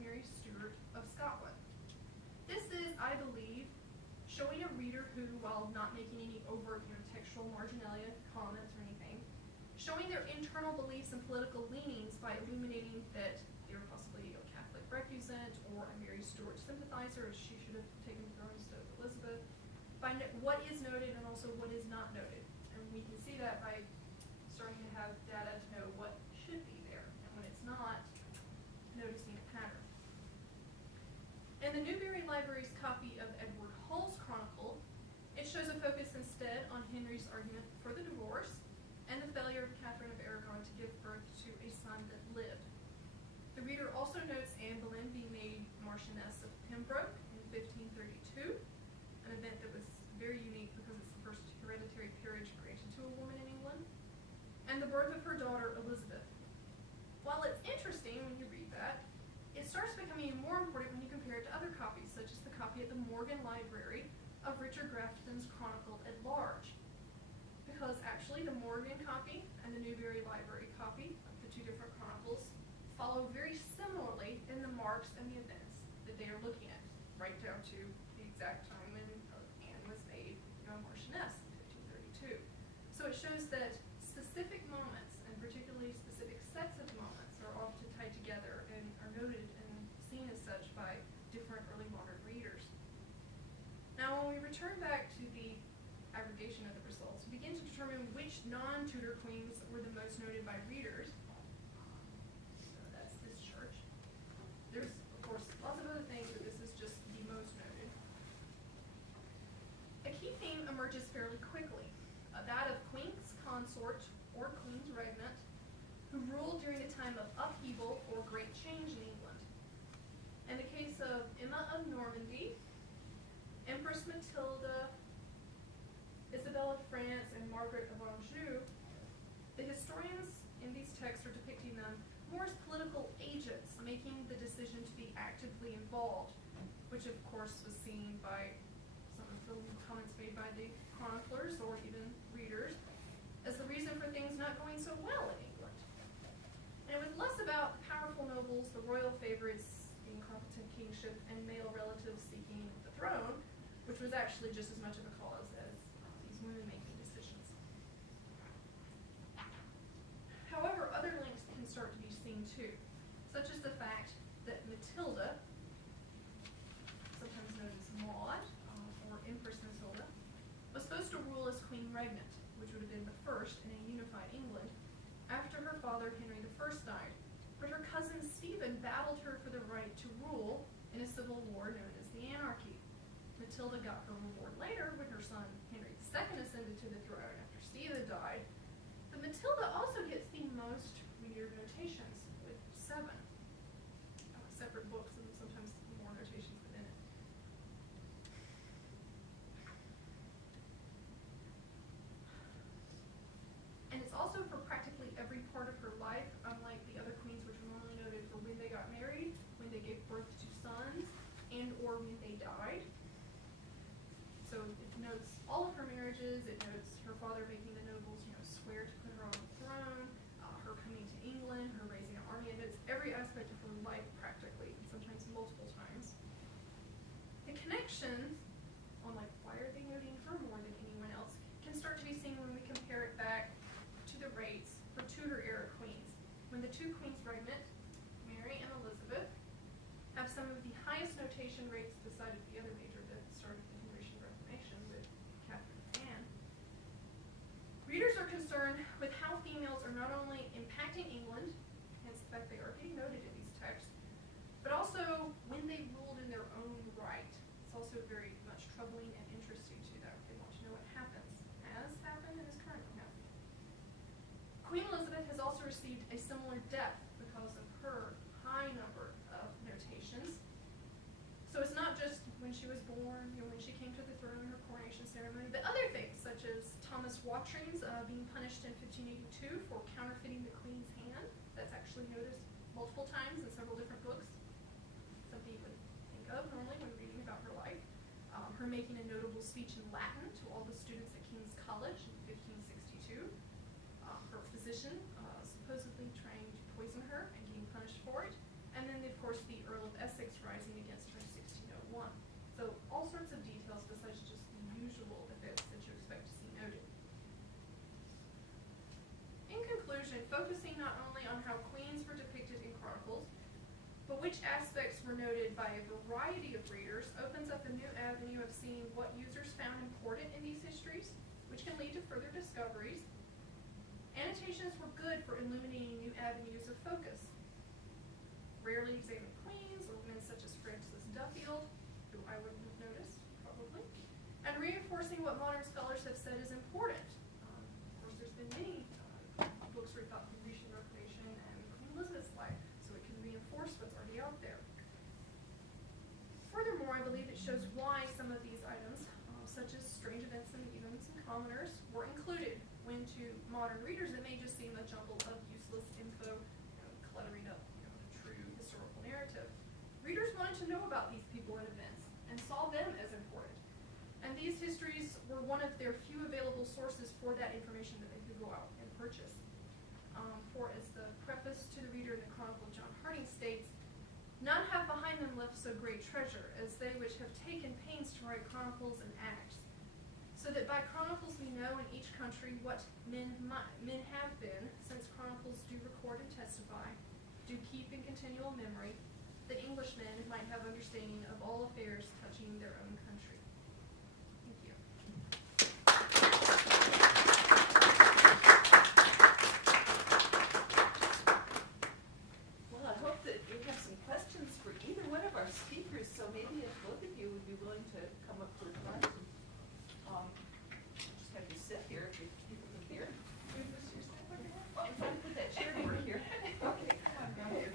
Mary Stuart of Scotland. This is, I believe, showing a reader who, while not making any overt textual marginalia comments or anything, showing their internal beliefs and political leanings by illuminating that they were possibly a Catholic recusant or a Mary Stuart sympathizer, as she should have taken the throne instead of Elizabeth, by what is noted and also what is not noted. And we can see that by starting to have data to know what should be there, and when it's not, noticing a pattern. In the Newberry Library's copy of Edward Hull's Chronicle, it shows a focus instead on Henry's argument for the divorce and the failure of Catherine of Aragon to give birth to a son that lived. The reader also notes Anne Boleyn being made Marchioness of Pembroke in 1532, an event that was very unique because it's the first hereditary peerage granted to a woman in England, and the birth of her daughter Elizabeth. While it's interesting when you read that, it starts becoming more important when you compare it to other copies, such as the copy at the Morgan Library of Richard Grafton's Chronicle at Large. Because actually the Morgan copy and the Newberry Library copy of the two different chronicles follow very similarly in the marks and the events that they are looking at, right down to the exact time when Anne was made Marchioness in 1532. So it shows that specific moments, and particularly specific sets of moments, are often tied together and are noted and seen as such by different early modern readers. Now, when we return back to the aggregation of the results, we begin to determine which non-Tudor queens were the most noted by readers. So that's this chart. There's, of course, lots of other things, but this is just the most noted. A key theme emerges fairly quickly, that of queen's consort or queen's regnant, who ruled during a time of upheaval or great change in England. In the case of Emma of Normandy, Empress Matilda, Isabella of France, and Margaret of Anjou, the historians in these texts are depicting them more as political agents making the decision to be actively involved, which of course was seen by some of the comments made by the chroniclers or even readers as the reason for things not going so well in England. And it was less about powerful nobles, the royal favorites being competent kingship, and male relatives seeking the throne, which was actually just as much of a cause as these women making decisions. However, other links can start to be seen too, such as the fact that Matilda, sometimes known as Maud, or Empress Matilda, was supposed to rule as queen regnant, which would have been the first in a unified England, after her father Henry I died. But her cousin Stephen battled her for the right to rule in a civil war known as the Anarchy. Matilda got her reward later when her son Henry II ascended to the throne after Stephen died. But Matilda also gets the most reader notations, with 7 separate books and sometimes more notations within it. And it's also for practically every part of her life, unlike the other queens, which were normally noted for when they got married, when they gave birth to sons, and or when they died. So it notes all of her marriages, it notes her father making the nobles swear to put her on the throne, her coming to England, her raising an army, it notes every aspect of her life practically, sometimes multiple times. The connection on why are they noting her more than anyone else can start to be seen when we compare it back to the rates for Tudor era queens, when the two queens regnant, Mary and Elizabeth, have some of the highest notation rates beside of the other major events that started the Henrician Reformation with Catherine and Anne. Readers are concerned with how females are not only impacting England, hence the fact they are being noted in these texts, but also when they ruled in their own right. It's also very much troubling and interesting to them. They want to know what has happened, and is currently happening. Queen Elizabeth has also received a similar depth because of her high number of notations. So it's not just when she was born, when she came to the throne, her coronation ceremony, but other things, such as Thomas Watring's being punished in 1582 for counterfeiting the Queen's hand. That's actually noticed multiple times in several different books. Something you would think of normally when reading about her life. Her making a notable speech in Latin to all the students at King's College in 1562. Her physician supposedly trying to poison her and getting punished for it. And then, of course, the Earl of focusing not only on how queens were depicted in chronicles, but which aspects were noted by a variety of readers, opens up a new avenue of seeing what users found important in these histories, which can lead to further discoveries. Annotations were good for illuminating new avenues of focus. Rarely examined queens, or women such as Frances Duffield, who I wouldn't have noticed, probably, and reinforcing what modern scholars have said is important. Of course, there's been many books written about the Grecian Reformation and Queen Elizabeth's life, so it can reinforce what's already out there. Furthermore, I believe it shows why some of these items, such as strange events and events and commoners, were included, when to modern readers it may just seem a jumble of useless info, cluttering up the true historical narrative. Readers wanted to know about these people and events, and saw them as important. And these histories were one of their few available sources for that information that they could go out and purchase. For as the preface to the reader in the Chronicle of John Harding states, none have behind them left so great treasure as they which have taken pains to write chronicles and acts, so that by chronicles we know in each country what men have been, since chronicles do record and testify, do keep in continual memory, that Englishmen might have understanding of all affairs touching their own country. Thank you. Well, I hope that we have some questions for either one of our speakers, so maybe if both of you would be willing to come up to the front. Just have you sit here if people can hear. Oh, I'm trying to put that chair over here. Okay, come on down here.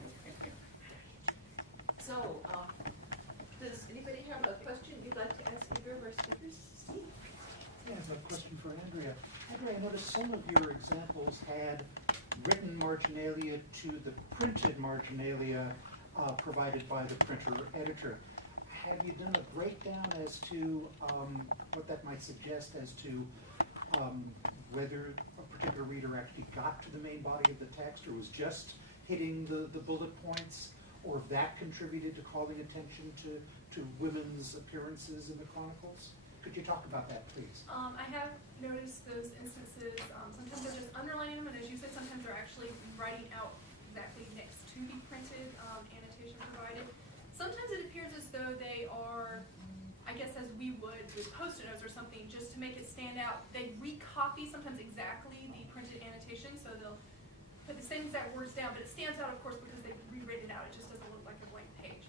So, does anybody have a question you'd like to ask either of our speakers? Steve? Yeah, I have a question for Andrea. Andrea, I noticed some of your examples had written marginalia to the printed marginalia provided by the printer or editor. Have you done a breakdown as to what that might suggest as to whether a particular reader actually got to the main body of the text or was just hitting the bullet points, or if that contributed to calling attention to women's appearances in the chronicles? Could you talk about that, please? I have noticed those instances. Sometimes they're just underlining them, and as you said, sometimes they're actually writing out exactly next to the printed annotation provided. Sometimes it appears as though they are, I guess as we would with Post-it notes or something, just to make it stand out. They recopy sometimes exactly the printed annotation, so they'll put the same exact words down, but it stands out, of course, because they've rewritten it out. It just doesn't look like a blank page.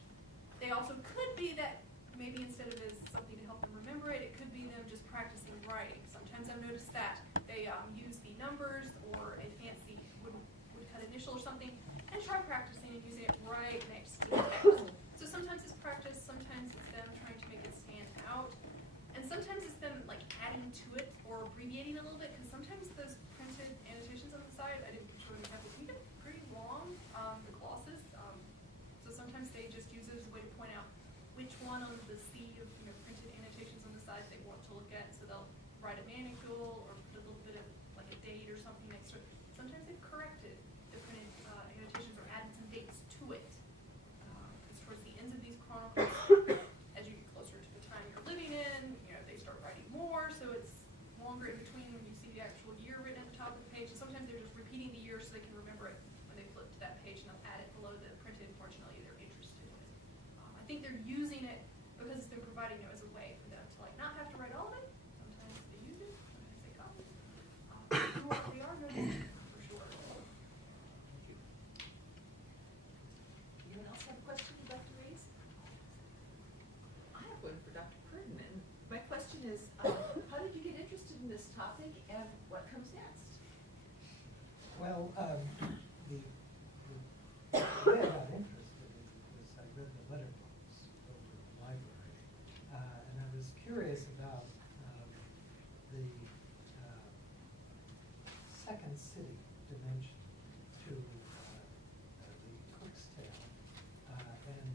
They also could be that maybe instead of as something to help them remember it, it could be them just practicing writing. Sometimes I've noticed that they use the numbers or a fancy woodcut initial or something and try practicing and using it right next to the text. So sometimes it's practice, sometimes it's them trying to make it stand out, and sometimes it's them like adding to it or abbreviating a little bit, because sometimes those printed annotations on the side, I didn't show an example, can get pretty long, the glosses. So sometimes they just use it as a way to point out which one on the sea of printed annotations on the side they want to look at, so they'll write a manicule or put a little bit of like a date or something next to it. Sometimes they've corrected the printed annotations or added some dates to it. Because towards the ends of these chronicles, as you get closer to the time you're living in, they start writing more, so it's longer in between when you see the actual year written at the top of the page. And sometimes they're just repeating the year so they can remember it when they flip to that page, and they'll add it below the printed marginalia they're interested in. I think they're using it because it's been providing as a way for them to not have to write all of it. Sometimes they use it, sometimes they copy. They are noticing for sure. Thank you. Anyone else have a question you'd like to raise? I have one for Dr. Purdon, and my question is, how did you get interested in this topic, and what comes next? Well, the way I got interested is because I read the letter books over at the library, and I was curious about the second city dimension to the Cook's Tale, and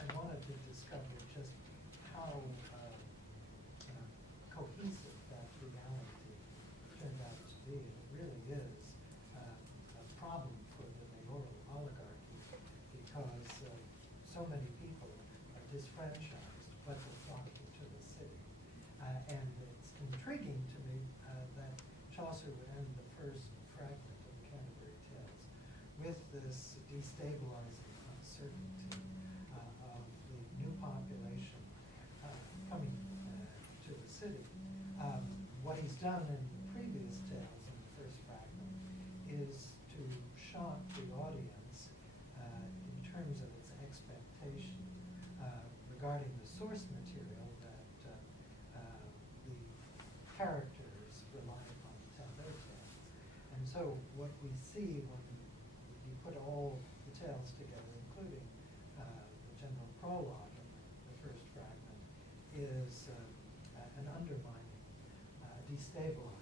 I wanted to discover just how cohesive that reality turned out to be. It really is. destabilizing uncertainty of the new population coming to the city. What he's done in the previous tales in the first fragment is to shock the audience in terms of its expectation regarding the source material that the characters rely upon to tell their tales. And so what we see when you put all the tales together, including the general prologue in the first fragment, is an undermining, destabilizing